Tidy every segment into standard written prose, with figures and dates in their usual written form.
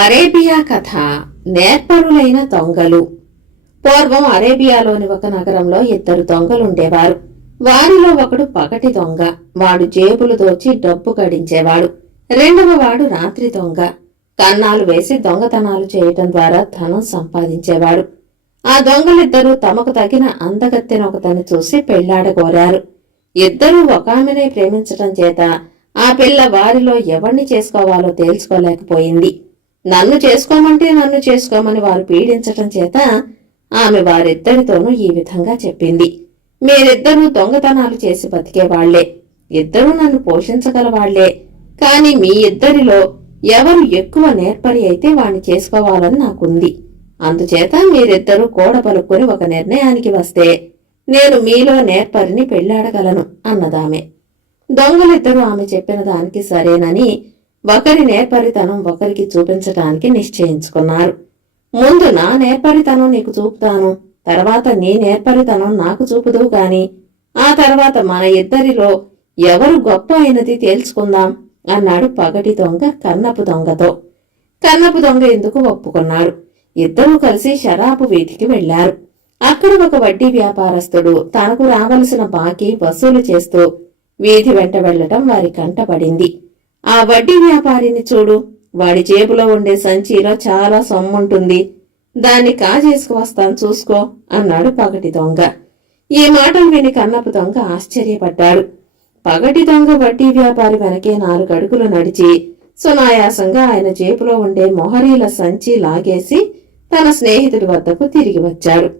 Arabia కథ. నేర్పరులైన దొంగలు. పూర్వం అరేబియాలోని ఒక నగరంలో ఇద్దరు దొంగలుండేవారు. వారిలో ఒకడు పగటి దొంగ. వాడు జేబులు దోచి డబ్బు గడించేవాడు. రెండవ వాడు రాత్రి దొంగ. కన్నాలు వేసి దొంగతనాలు చేయటం ద్వారా ధనం సంపాదించేవాడు. ఆ దొంగలిద్దరూ తమకు తగిన అందగత్తెనొకతని చూసి పెళ్లాడగోరారు. ఇద్దరూ ఒకామెనే ప్రేమించటం చేత ఆ పిల్ల వారిలో ఎవరిని చేసుకోవాలో తేల్చుకోలేకపోయింది. నన్ను చేసుకోమంటే నన్ను చేసుకోమని వారు పీడించటం చేత ఆమె వారిద్దరితోనూ ఈ విధంగా చెప్పింది. మీరిద్దరూ దొంగతనాలు చేసి బతికేవాళ్లే, ఇద్దరూ నన్ను పోషించగలవాళ్లే. కాని మీ ఇద్దరిలో ఎవరు ఎక్కువ నేర్పరి అయితే వాణ్ణి చేసుకోవాలని నాకుంది. అందుచేత మీరిద్దరూ కూడబలుక్కుని ఒక నిర్ణయానికి వస్తే నేను మీలో నేర్పరిని పెళ్లాడగలను అన్నదామె. దొంగలిద్దరూ ఆమె చెప్పిన దానికి సరేనని ఒకరి నేర్పరితనం ఒకరికి చూపించటానికి నిశ్చయించుకున్నారు. ముందు నా నేర్పరితనం నీకు చూపుతాను, తర్వాత నీ నేర్పరితనం నాకు చూపుదువు గాని ఆ తర్వాత మన ఇద్దరిలో ఎవరు గొప్ప అయినది తేల్చుకుందాం అన్నాడు పగటి దొంగ కన్నపు దొంగతో. కన్నపు దొంగ ఎందుకు ఒప్పుకున్నాడు. ఇద్దరూ కలిసి షరాబు వీధికి వెళ్లారు. అక్కడ ఒక వడ్డీ వ్యాపారస్తుడు తనకు రావలసిన బాకీ వసూలు చేస్తూ వీధి వెంట వెళ్లటం వారి కంటపడింది. ఆ వడ్డీ వ్యాపారిని చూడు, వాడి జేబులో ఉండే సంచిలో చాలా సొమ్ముంటుంది, దాన్ని కాజేసుకు వస్తాను చూసుకో అన్నాడు పగటి దొంగ. ఈ మాటలు విని కన్నపు దొంగ ఆశ్చర్యపడ్డాడు. పగటి దొంగ వడ్డీ వ్యాపారి వెనకే 4 అడుగులు నడిచి సునాయాసంగా ఆయన జేబులో ఉండే మొహరీల సంచి లాగేసి తన స్నేహితుడి వద్దకు తిరిగి వచ్చాడు.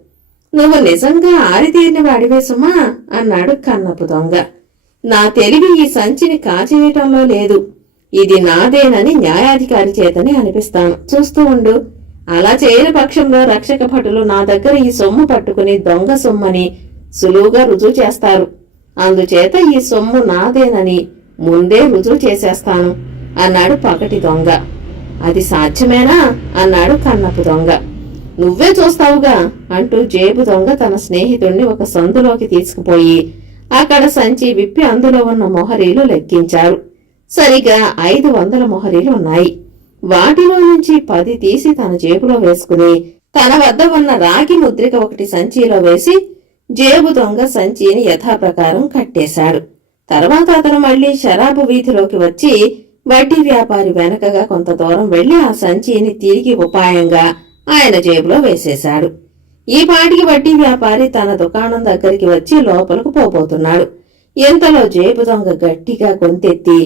నువ్వు నిజంగా ఆరితేరిన వాడివే సుమా అన్నాడు కన్నపు దొంగ. నా తెలివి ఈ సంచిని కాచేయటంలో లేదు, ఇది నాదేనని న్యాయాధికారి చేతనే అనిపిస్తాను, చూస్తూ ఉండు. అలా చేయని పక్షంలో రక్షక భటులు నా దగ్గర ఈ సొమ్ము పట్టుకుని దొంగ సొమ్మని సులువుగా రుజువు చేస్తారు. అందుచేత ఈ సొమ్ము నాదేనని ముందే రుజువు చేసేస్తాను అన్నాడు పగటి దొంగ. అది సాధ్యమేనా అన్నాడు కన్నపు దొంగ. నువ్వే చూస్తావుగా అంటూ జేబు దొంగ తన స్నేహితుణ్ణి ఒక సందులోకి తీసుకుపోయి అక్కడ సంచి విప్పి అందులో ఉన్న మొహరీలు లెక్కించారు. సరిగా 500 మొహరీలు ఉన్నాయి. వాటిలో నుంచి 10 తీసి తన జేబులో వేసుకుని తన వద్ద ఉన్న రాగి ముద్రిక ఒకటి సంచిలో వేసి జేబు దొంగ సంచిని యథాప్రకారం కట్టేశాడు. తర్వాత అతను మళ్లీ షరాబు వీధిలోకి వచ్చి వడ్డీ వ్యాపారి వెనకగా కొంత దూరం వెళ్లి ఆ సంచిని తిరిగి ఉపాయంగా ఆయన జేబులో వేసేశాడు. ఈ పాటికి వడ్డీ వ్యాపారి తన దుకాణం దగ్గరికి వచ్చి లోపలకు పోబోతున్నాడు. ఇంతలో జేబు దొంగ గట్టిగా గొంతెత్తి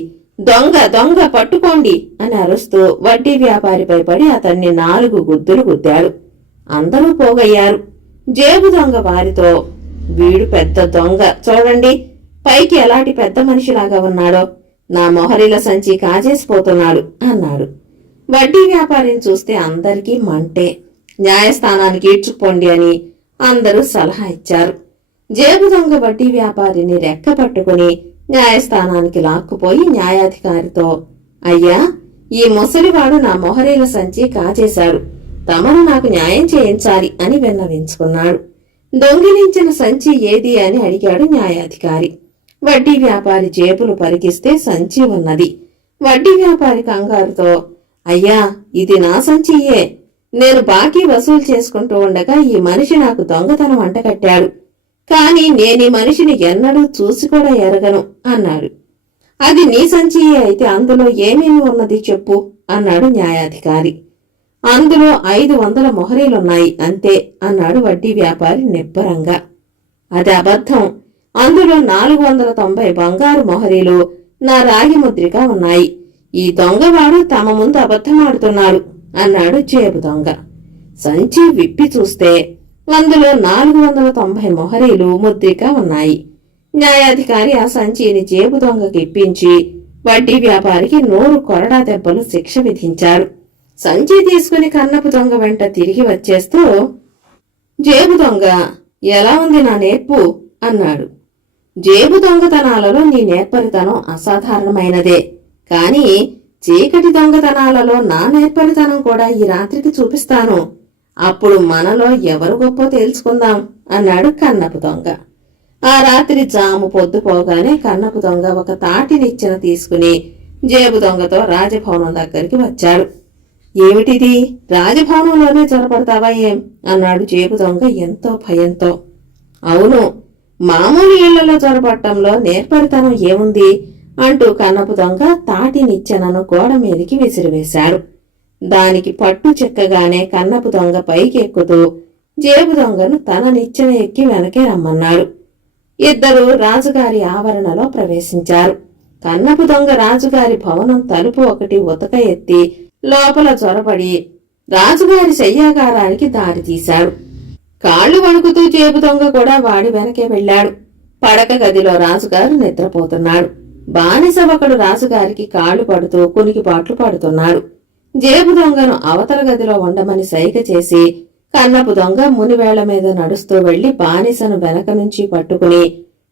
దొంగ దొంగ పట్టుకోండి అని అరుస్తూ వడ్డీ వ్యాపారిపై పడి అతన్ని 4 గుద్దులు గుద్దాడు. అందరూ పోగయ్యారు. జేబు దొంగ వారితో, వీడు పెద్ద దొంగ, చూడండి పైకి ఎలాంటి పెద్ద మనిషిలాగా ఉన్నాడో, నా మొహరీల సంచి కాజేసిపోతున్నాడు అన్నాడు. వడ్డీ వ్యాపారిని చూస్తే అందరికీ మంటే. న్యాయస్థానానికి ఈడ్చుకోండి అని అందరూ సలహా ఇచ్చారు. జేబు దొంగ వడ్డీ వ్యాపారిని రెక్క పట్టుకుని న్యాయస్థానానికి లాక్కుపోయి న్యాయాధికారితో, అయ్యా, ఈ ముసలివాడు నా మొహరీల సంచి కాజేశాడు, తమను నాకు న్యాయం చేయించాలి అని విన్నవించుకున్నాడు. దొంగిలించిన సంచి ఏది అని అడిగాడు న్యాయాధికారి. వడ్డీ వ్యాపారి జేబులు పరికిస్తే సంచి ఉన్నది. వడ్డీ వ్యాపారి కంగారుతో, అయ్యా, ఇది నా సంచియే, నేను బాకీ వసూలు చేసుకుంటూ ఉండగా ఈ మనిషి నాకు దొంగతనం అంటకట్టాడు, కాని నేనీ మనిషిని ఎన్నడూ చూసి కూడా ఎరగను అన్నాడు. అది నీ సంచియే అయితే అందులో ఏమేమి ఉన్నది చెప్పు అన్నాడు న్యాయాధికారి. అందులో 500 మొహరీలున్నాయి అంతే అన్నాడు వడ్డీ వ్యాపారి నిబ్బరంగా. అది అబద్ధం, అందులో 490 బంగారు మొహరీలు నా రాగి ముద్రిక ఉన్నాయి. ఈ దొంగవాడు తమ ముందు అబద్ధమాడుతున్నాడు అన్నాడు జేబు దొంగ. సంచి విప్పి చూస్తే అందులో 490 మొహరీలు ముద్రిక ఉన్నాయి. న్యాయాధికారి ఆ సంచిని జేబు దొంగకి ఇప్పించి వడ్డీ వ్యాపారికి 100 కొరడా దెబ్బలు శిక్ష విధించారు. సంచి తీసుకుని కన్నపు దొంగ వెంట తిరిగి వచ్చేస్తూ, జేబు దొంగ, ఎలా ఉంది నా నేర్పు అన్నాడు. జేబు దొంగతనాలలో నీ నేర్పరితనం అసాధారణమైనదే, కాని చీకటి దొంగతనాలలో నా నేర్పరితనం కూడా ఈ రాత్రికి చూపిస్తాను, అప్పుడు మనలో ఎవరు గొప్ప తేల్చుకుందాం అన్నాడు కన్నపు దొంగ. ఆ రాత్రి జాము పొద్దుపోగానే కన్నపు దొంగ ఒక తాటి నిచ్చెన తీసుకుని జేబు దొంగతో రాజభవనం దగ్గరికి వచ్చాడు. ఏమిటిది, రాజభవనంలోనే చొరపడతావా ఏం అన్నాడు జేబు దొంగ ఎంతో భయంతో. అవును, మామూలు ఇళ్లలో చొరపట్టంలో నేర్పరితనం ఏముంది అంటూ కన్నపు దొంగ తాటి నిచ్చెనను గోడ మీదికి విసిరివేశాడు. దానికి పట్టు చెక్కగానే కన్నపు దొంగ పైకెక్కుతూ జేబు దొంగను తన నిచ్చెన ఎక్కి వెనకే రమ్మన్నాడు. ఇద్దరూ రాజుగారి ఆవరణలో ప్రవేశించారు. కన్నపు దొంగ రాజుగారి భవనం తలుపు ఒకటి ఉతక ఎత్తి లోపల చొరబడి రాజుగారి శయ్యాగారానికి దారి తీశాడు. కాళ్లు వణుకుతూ జేబు దొంగ కూడా వాడి వెనకే వెళ్లాడు. పడక గదిలో రాజుగారు నిద్రపోతున్నాడు. బానిస ఒకడు రాజుగారికి కాళ్లు పడుతూ కునికిపాట్లు పడుతున్నాడు. జేబు దొంగను అవతల గదిలో ఉండమని సైగ చేసి కన్నపు దొంగ మునివేళ్ల మీద నడుస్తూ వెళ్లి బానిసను వెనక నుంచి పట్టుకుని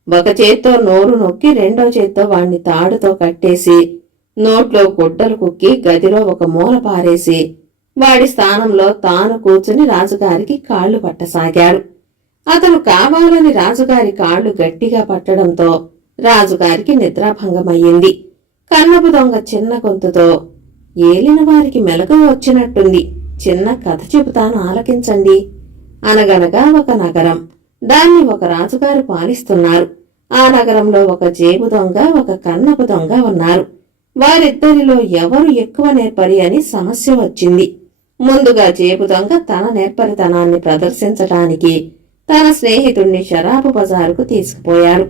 ఒక చేత్తో నోరు నొక్కి రెండో చేత్తో వాణ్ణి తాడుతో కట్టేసి నోట్లో గుడ్డలు కుక్కి గదిలో ఒక మూల పారేసి వాడి స్థానంలో తాను కూర్చుని రాజుగారికి కాళ్లు పట్టసాగాడు. అతను కావాలని రాజుగారి కాళ్లు గట్టిగా పట్టడంతో రాజుగారికి నిద్రాభంగమయ్యింది. కన్నపు దొంగ చిన్న గొంతుతో, ఏలిన వారికి మెలకువ వచ్చినట్టుంది, చిన్న కథ చెబుతాను ఆలకించండి. అనగనగా ఒక నగరం. దాన్ని ఒక రాజుగారు పాలిస్తున్నారు. ఆ నగరంలో ఒక జేబు దొంగ, ఒక కన్నపు దొంగ ఉన్నారు. వారిద్దరిలో ఎవరు ఎక్కువ నేర్పరి అని సమస్య వచ్చింది. ముందుగా జేబు దొంగ తన నేర్పరితనాన్ని ప్రదర్శించటానికి తన స్నేహితుణ్ణి షరాబు బజారుకు తీసుకుపోయాడు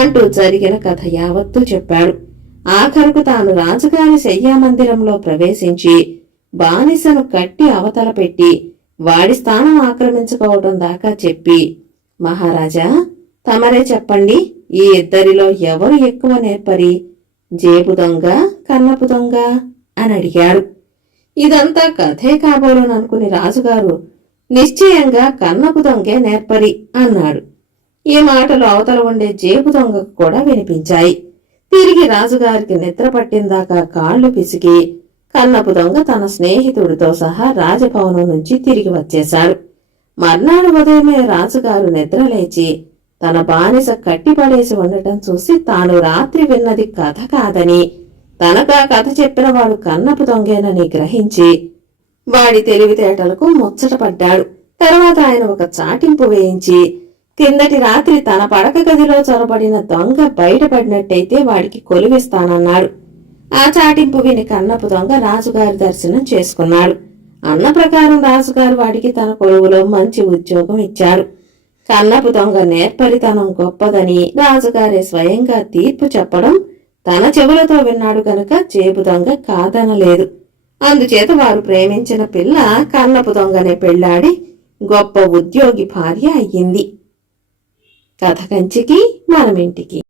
అంటూ జరిగిన కథ యావత్తూ చెప్పాడు. ఆఖరుకు తాను రాజుగారి శయ్యామందిరంలో ప్రవేశించి బానిసను కట్టి అవతల పెట్టి వాడి స్థానం ఆక్రమించుకోవటం దాకా చెప్పి, మహారాజా, తమరే చెప్పండి, ఈ ఇద్దరిలో ఎవరు ఎక్కువ నేర్పరి, జేబు దొంగ, కన్నపు దొంగ అని అడిగాడు. ఇదంతా కథే కాబోలుననుకుని రాజుగారు నిశ్చయంగా కన్నపు దొంగే నేర్పరి అన్నాడు. ఈ మాటలు అవతల ఉండే జేబు దొంగకు కూడా వినిపించాయి. తిరిగి రాజుగారికి నిద్ర పట్టిందాకా కాళ్లు పిసికి కన్నపు దొంగ తన స్నేహితుడితో సహా రాజభవనం నుంచి తిరిగి వచ్చేశాడు. మర్నాడు ఉదయమే రాజుగారు నిద్రలేచి తన బానిస కట్టిపడేసి ఉండటం చూసి తాను రాత్రి విన్నది కథ కాదని, తనకా కథ చెప్పినవాడు కన్నపు దొంగేనని గ్రహించి వాడి తెలివితేటలకు ముచ్చటపడ్డాడు. తర్వాత ఆయన ఒక చాటింపు వేయించి కిందటి రాత్రి తన పడక గదిలో చొరబడిన దొంగ బయటపడినట్టయితే వాడికి కొలువిస్తానన్నాడు. ఆ చాటింపు విని కన్నపు దొంగ రాజుగారి దర్శనం చేసుకున్నాడు. అన్న ప్రకారం రాజుగారు వాడికి తన కొలువులో మంచి ఉద్యోగం ఇచ్చారు. కన్నపు దొంగ నేర్పరితనం గొప్పదని రాజుగారే స్వయంగా తీర్పు చెప్పడం తన చెవులతో విన్నాడు గనుక జేబు దొంగ కాదనలేదు. అందుచేత వారు ప్రేమించిన పిల్ల కన్నపు దొంగనే పెళ్లాడి గొప్ప ఉద్యోగి భార్య అయ్యింది. కథ కంచికి మనమింటికి.